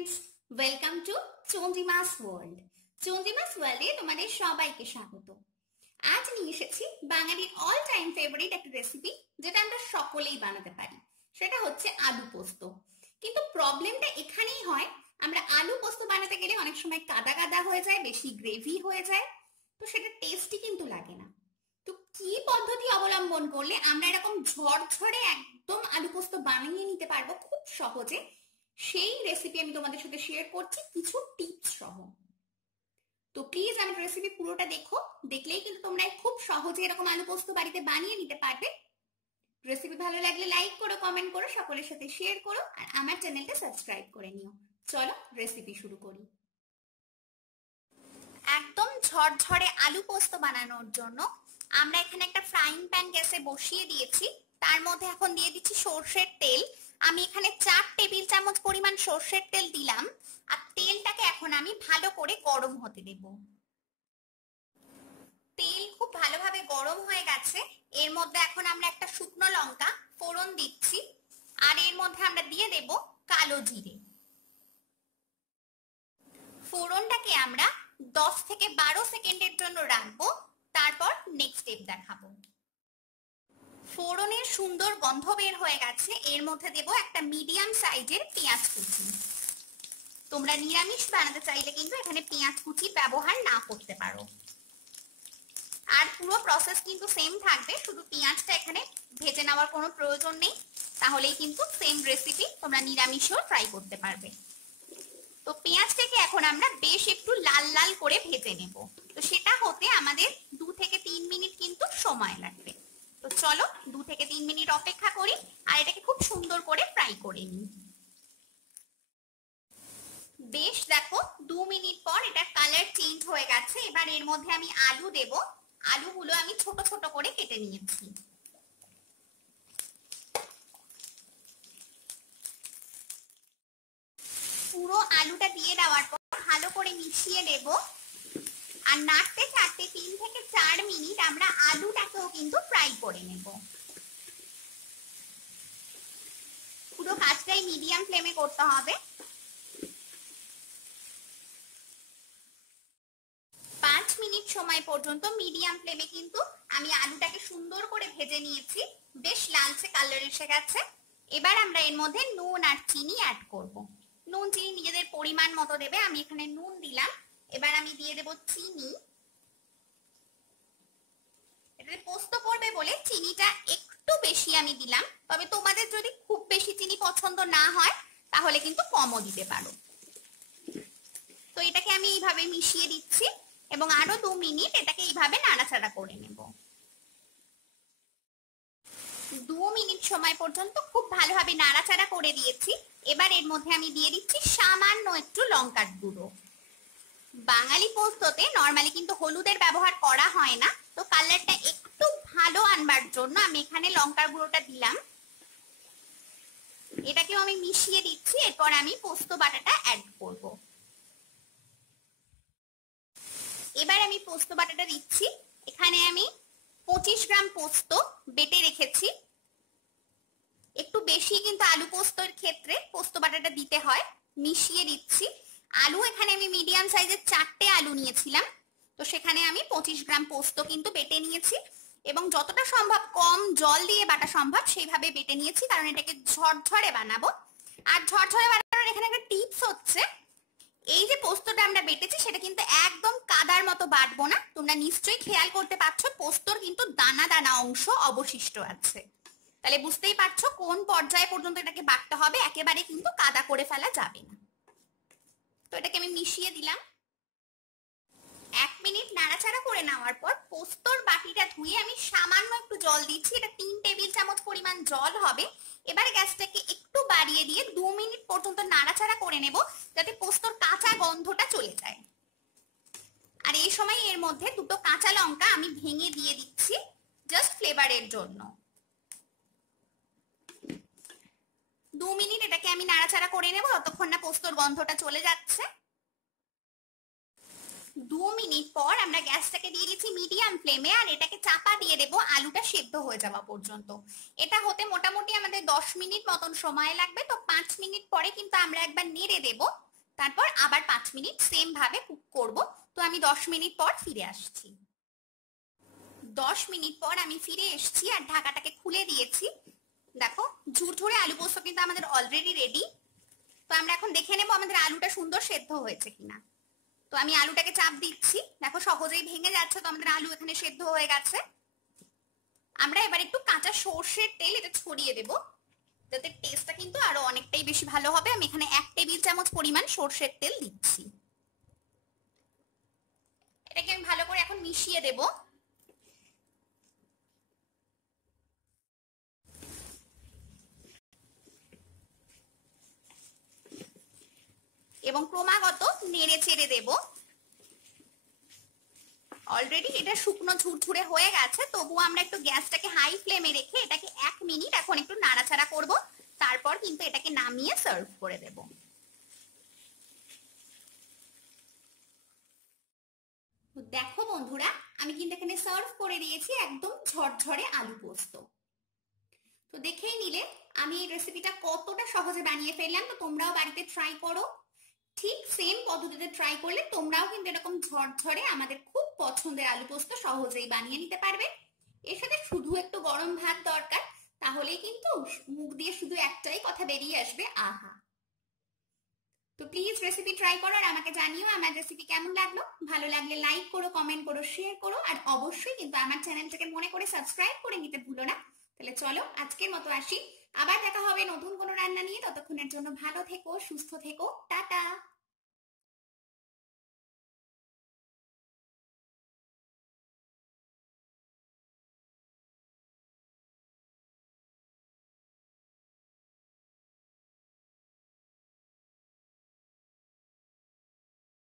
Friends, welcome to Chandrima's world. Chandrima's ওয়ার্ল্ডে তোমাদের সবাইকে স্বাগত। আজ নিয়ে এসেছি বাঙালির অল টাইম ফেভারিট একটা রেসিপি, যেটা আমরা সকলেই বানাতে পারি। সেটা হচ্ছে আলু পোস্ত। কিন্তু প্রবলেমটা এখানেই হয়, আমরা আলু পোস্ত বানাতে গেলে অনেক সময় কাদা কাদা হয়ে যায়, বেশি গ্রেভি হয়ে যায়, তো সেটা টেস্টি কিন্তু লাগে না। তো কি পদ্ধতি অবলম্বন করলে আমরা এরকম ঝরঝরে একদম আলু পোস্ত বানিয়ে নিতে পারবো খুব সহজে, সেই রেসিপি আমি তোমাদের সাথে শেয়ার করছি কিছু টিপস সহ। তো প্লিজ আমার রেসিপি পুরোটা দেখো, দেখলেই কিন্তু তোমরা খুব সহজে এরকম আলু পোস্ত বাড়িতে বানিয়ে নিতে পারবে। রেসিপি ভালো লাগলে লাইক করো, কমেন্ট করো, সকলের সাথে শেয়ার করো, আর আমার চ্যানেলটা সাবস্ক্রাইব করে নিও। চলো রেসিপি শুরু করি। একদম ঝরঝরে আলু পোস্ত বানানোর জন্য আমরা এখানে একটা ফ্রাইং প্যান গ্যাসে বসিয়ে দিয়েছি। তার মধ্যে এখন দিয়ে দিচ্ছি সর্ষের তেল। আমি এখানে 4 টেবিল চামচ পরিমাণ সর্ষের তেল দিলাম, আর তেলটাকে এখন আমি ভালো করে গরম হতে দেব। তেল খুব ভালোভাবে গরম হয়ে গেছে। এর মধ্যে এখন আমরা একটা শুকনো লঙ্কা ফোড়ন দিচ্ছি, আর এর মধ্যে আমরা দিয়ে দেব কালো জিরে। ফোড়নটাকে আমরা 10 থেকে 12 সেকেন্ডের জন্য রাখবো, তারপর নেক্সট স্টেপ দেখাবো। ফোড়নের সুন্দর গন্ধ বের হয়ে গেছে। এর মধ্যে দেব একটা মিডিয়াম সাইজের পেঁয়াজ কুচি। তোমরা নিরামিষ বানাতে চাইলে কিন্তু এখানে পেঁয়াজ কুচি ব্যবহার না করতে পারো, আর পুরো প্রসেস কিন্তু সেম থাকবে, শুধু পেঁয়াজটা এখানে ভেজে নেওয়ার কোনো প্রয়োজন নেই, তাহলেই কিন্তু সেম রেসিপি তোমরা নিরামিষও ট্রাই করতে পারবে। তো পেঁয়াজটাকে এখন আমরা বেশ একটু লাল লাল করে ভেজে নেব। তো সেটা হতে আমাদের 2 থেকে 3 মিনিট কিন্তু সময় লাগবে। তো চলো 2 থেকে 3 মিনিট অপেক্ষা করি, আর এটাকে খুব সুন্দর করে ফ্রাই করে নিই। বেশ দেখো 2 মিনিট পর এটা কালার চেঞ্জ হয়ে গেছে। এবার এর মধ্যে আমি আলু দেব। আলুগুলো আমি ছোট ছোট করে কেটে নিয়েছি। পুরো আলুটা দিয়ে দেওয়ার পর ভালো করে মিশিয়ে দেব, আর নাড়তে চাড়তে 3 থেকে 4 মিনিট আমরা আলুটাকেও কিন্তু ফ্রাই করে নেব। পুরো কাজটাই মিডিয়াম ফ্লেমে করতে হবে। 5 মিনিট সময় পর্যন্ত মিডিয়াম ফ্লেমে কিন্তু আমি আলুটাকে সুন্দর করে ভেজে নিয়েছি। বেশ লালচে কালার এসে গেছে। এবার আমরা এর মধ্যে নুন আর চিনি অ্যাড করব। নুন চিনি নিজেদের পরিমাণ মতো দেবে। আমি এখানে নুন দিলাম, এবার আমি দিয়ে দেব চিনি। এটাতে পোস্ত পড়বে বলে চিনিটা একটু বেশি আমি দিলাম, তবে তোমাদের যদি খুব বেশি চিনি পছন্দ না হয় তাহলে কিন্তু কমও দিতে পারো। তো এটাকে আমি এইভাবে মিশিয়ে দিচ্ছি এবং আরো 2 মিনিট এটাকে এইভাবে নাড়াচাড়া করে নেব। 2 মিনিট সময় পর্যন্ত খুব ভালোভাবে নাড়াচাড়া করে দিয়েছি। এবার এর মধ্যে আমি দিয়ে দিচ্ছি সামান্য একটু লঙ্কার গুঁড়ো। বাঙালি পোস্ততে নরমালি কিন্তু হলুদের ব্যবহার করা হয় না, তো কালারটা একটু ভালো আনবার জন্য আমি এখানে লঙ্কার গুঁড়োটা দিলাম। এটাকেও আমি মিশিয়ে দিচ্ছি। এরপর আমি পোস্ত বাটাটা অ্যাড করব। এবার আমি পোস্ত বাটাটা দিচ্ছি। এখানে আমি 25 গ্রাম পোস্ত বেটে রেখেছি। একটু বেশি কিন্তু আলু পোস্তর ক্ষেত্রে পোস্ত বাটাটা দিতে হয়। মিশিয়ে দিচ্ছি। আলু এখানে আমি মিডিয়াম সাইজের 4টে আলু নিয়েছিলাম, তো সেখানে আমি 25 গ্রাম পোস্ত কিন্তু বেটে নিয়েছি, এবং যতটা সম্ভব কম জল দিয়ে বাটা সম্ভব সেইভাবে বেটে নিয়েছি, কারণ এটাকে ঝরঝরে বানাবো। আর ঝরঝরে বানানোর এখানে একটা টিপস হচ্ছে, এই যে পোস্তটা আমরা বেটেছি সেটা কিন্তু একদম কাদার মতো বাটবো না। তোমরা নিশ্চয়ই খেয়াল করতে পারছো পোস্তর কিন্তু দানা দানা অংশ অবশিষ্ট আছে, তাহলে বুঝতেই পারছো কোন পর্যায়ে পর্যন্ত এটাকে বাটতে হবে। একেবারে কিন্তু কাদা করে ফেলা যাবে না। তো এটাকে আমি মিশিয়ে দিলাম। 1 মিনিট নাড়াচাড়া করে নেওয়ার পর পোস্তর বাটিটা ধুয়ে আমি সামান্য একটু জল দিচ্ছি। এটা 3 টেবিল চামচ পরিমাণ জল হবে। এবার গ্যাসটাকে একটু বাড়িয়ে দিয়ে 2 মিনিট পর্যন্ত নাড়াচাড়া করে নেব, যাতে পোস্তর কাঁচা গন্ধটা চলে যায়। আর এই সময় এর মধ্যে 2টো কাঁচা লঙ্কা আমি ভেঙে দিয়ে দিচ্ছি, জাস্ট ফ্লেভারের জন্য। 2 মিনিট এটাকে আমি নাড়াচাড়া করে নেব, ততক্ষণ না পোস্তর গন্ধটা চলে যাচ্ছে। 2 মিনিট পর আমরা গ্যাসটাকে দিয়ে দিচ্ছি মিডিয়াম ফ্লেমে, আর এটাকে চাপা দিয়ে দেবো আলুটা সেদ্ধ হয়ে যাওয়া পর্যন্ত। এটা হতে মোটামুটি আমাদের 10 মিনিট মতন সময় লাগবে। তো 5 মিনিট পরে কিন্তু আমরা একবার নেড়ে দেব, তারপর আবার 5 মিনিট সেম ভাবে কুক করব। তো আমি 10 মিনিট পর ফিরে আসছি। 10 মিনিট পর আমি ফিরে এসেছি আর ঢাকাটাকে খুলে দিয়েছি। দেখো ঝুরঝুরে আলু পোস্ত কিন্তু আমাদের অলরেডি রেডি। তো আমরা এখন দেখে নেবো আমাদের আলুটা সুন্দর সেদ্ধ হয়েছে কিনা। তো আমি আলুটাকে চাপ দিচ্ছি, দেখো সহজেই ভেঙে যাচ্ছে। তো আমাদের আলু এখানে সেদ্ধ হয়ে গেছে। আমরা এবার একটু কাঁচা সর্ষের তেল এটা ছড়িয়ে দেবো, যাতে টেস্টটা কিন্তু আরো অনেকটাই বেশি ভালো হবে। আমি এখানে 1 টেবিল চামচ পরিমাণ সর্ষের তেল দিচ্ছি। এটাকে আমি ভালো করে এখন মিশিয়ে দেবো। এবং ক্রমাগত নেড়ে চেড়ে দেব। অলরেডি এটা শুকনো ঝুরঝুরে হয়ে গেছে, তবুও আমরা একটু গ্যাসটাকে হাই ফ্লেমে রেখে এটাকে 1 মিনিট এখন একটু নাড়াচাড়া করব। তারপর কিন্তু এটাকে নামিয়ে সার্ভ করে দেব। দেখো বন্ধুরা, আমি কিন্তু এখানে সার্ভ করে দিয়েছি একদম ঝরঝরে আলু পোস্ত। তো দেখেই নিলে আমি এই রেসিপিটা কতটা সহজে বানিয়ে ফেললাম। তো তোমরাও বাড়িতে ট্রাই করো। ঠিক সেম পদ্ধতিতে ট্রাই করলে তোমরাও কিন্তু এরকম ঝরঝরে আমাদের খুব পছন্দের আলু পোস্ত সহজেই বানিয়ে নিতে পারবে। এর সাথে শুধু একটু গরম ভাত দরকার, তাহলেই কিন্তু মুখ দিয়ে শুধু একটাই কথা বেরিয়ে আসবে, আহা। তো প্লিজ রেসিপি ট্রাই করো আর আমাকে জানিও আমার রেসিপি কেমন লাগলো। ভালো লাগলে লাইক করো, কমেন্ট করো, শেয়ার করো, আর অবশ্যই কিন্তু আমার চ্যানেলটাকে মনে করে সাবস্ক্রাইব করে নিতে ভুলো না। তাহলে চলো আজকের মতো আসি, আবার দেখা হবে নতুন কোনো রান্না নিয়ে। ততক্ষণের জন্য ভালো থেকো, সুস্থ থেকো, টাটা।